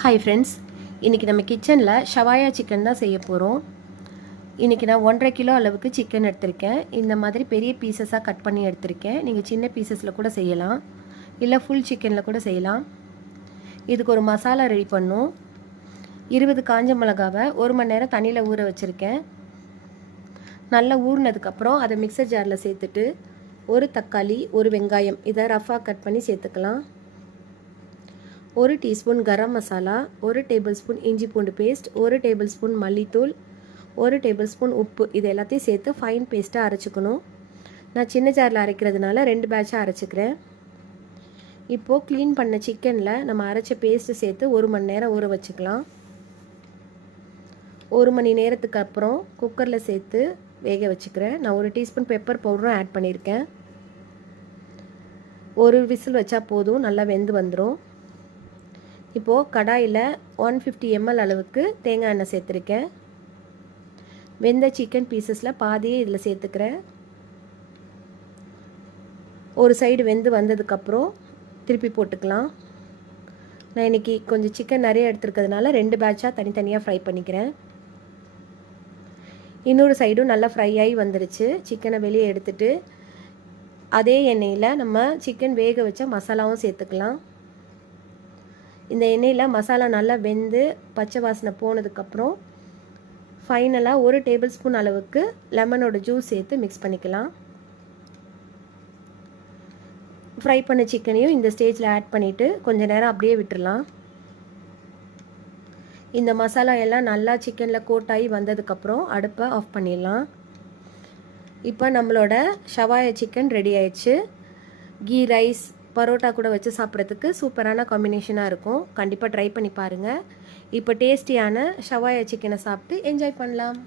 Hi friends, இன்றைக்கி நம்ம கிச்சனில் ஷவாயா சிக்கன் தான் செய்ய போகிறோம். இன்றைக்கி நான் 1.5 கிலோ அளவுக்கு சிக்கன் எடுத்திருக்கேன். இந்த மாதிரி பெரிய பீசஸாக கட் பண்ணி எடுத்திருக்கேன். நீங்கள் சின்ன பீசஸில் கூட செய்யலாம், இல்லை ஃபுல் சிக்கனில் கூட செய்யலாம். இதுக்கு ஒரு மசாலா ரெடி பண்ணும். 20 காஞ்ச மிளகாவை 1 மணி நேரம் தண்ணியில் ஊற வச்சுருக்கேன். நல்லா ஊறினதுக்கப்புறம் அதை மிக்சர் ஜாரில் சேர்த்துட்டு ஒரு தக்காளி, ஒரு வெங்காயம் இதை ரஃபாக கட் பண்ணி சேர்த்துக்கலாம். 1 teaspoon garam masala, 1 table spoon இஞ்சி பூண்டு பேஸ்ட், 1 டேபிள் ஸ்பூன் மல்லித்தூள், 1 டேபிள் ஸ்பூன் உப்பு இது எல்லாத்தையும் சேர்த்து ஃபைன் பேஸ்ட்டாக அரைச்சிக்கணும். நான் சின்ன ஜாரில் அரைக்கிறதுனால 2 பேட்சாக அரைச்சிக்கிறேன். இப்போது க்ளீன் பண்ண சிக்கனில் நம்ம அரைச்ச பேஸ்ட்டு சேர்த்து 1 மணி நேரம் ஊற வச்சுக்கலாம். 1 மணி நேரத்துக்கு அப்புறம் குக்கரில் சேர்த்து வேக வச்சுக்கிறேன். நான் 1 டீஸ்பூன் பெப்பர் பவுடரும் ஆட் பண்ணியிருக்கேன். ஒரு விசில் வச்சா போதும், நல்லா வெந்து வந்துடும். இப்போது கடாயில் 150 ml அளவுக்கு தேங்காய் எண்ணெய் சேர்த்துருக்கேன். வெந்த சிக்கன் பீசஸில் பாதியே இதில் சேர்த்துக்கிறேன். ஒரு சைடு வெந்து வந்ததுக்கப்புறம் திருப்பி போட்டுக்கலாம். நான் இன்றைக்கி கொஞ்சம் சிக்கன் நிறைய எடுத்துருக்கிறதுனால 2 பேட்சாக தனித்தனியாக ஃப்ரை பண்ணிக்கிறேன். இன்னொரு சைடும் நல்லா ஃப்ரை ஆகி வந்துருச்சு. சிக்கனை வெளியே எடுத்துட்டு அதே எண்ணெயில் நம்ம சிக்கன் வேக வச்ச மசாலாவும் சேர்த்துக்கலாம். இந்த எண்ணெயில் மசாலா நல்லா வெந்து பச்சை வாசனை போனதுக்கப்புறம் ஃபைனலாக 1 டேபிள் ஸ்பூன் அளவுக்கு லெமனோட ஜூஸ் சேர்த்து மிக்ஸ் பண்ணிக்கலாம். ஃப்ரை பண்ண சிக்கனையும் இந்த ஸ்டேஜில் ஆட் பண்ணிவிட்டு கொஞ்சம் நேரம் அப்படியே விட்டுடலாம். இந்த மசாலா எல்லாம் நல்லா சிக்கனில் கோட் ஆகி வந்ததுக்கப்புறம் அடுப்பை ஆஃப் பண்ணிடலாம். இப்போ நம்மளோட ஷவாயா சிக்கன் ரெடி ஆயிடுச்சு. கீ ரைஸ், பரோட்டா கூட வச்சு சாப்பிட்றதுக்கு சூப்பரான காம்பினேஷனாக இருக்கும். கண்டிப்பாக ட்ரை பண்ணி பாருங்கள். இப்போ டேஸ்டியான ஷவாயா சிக்கனை சாப்பிட்டு என்ஜாய் பண்ணலாம்.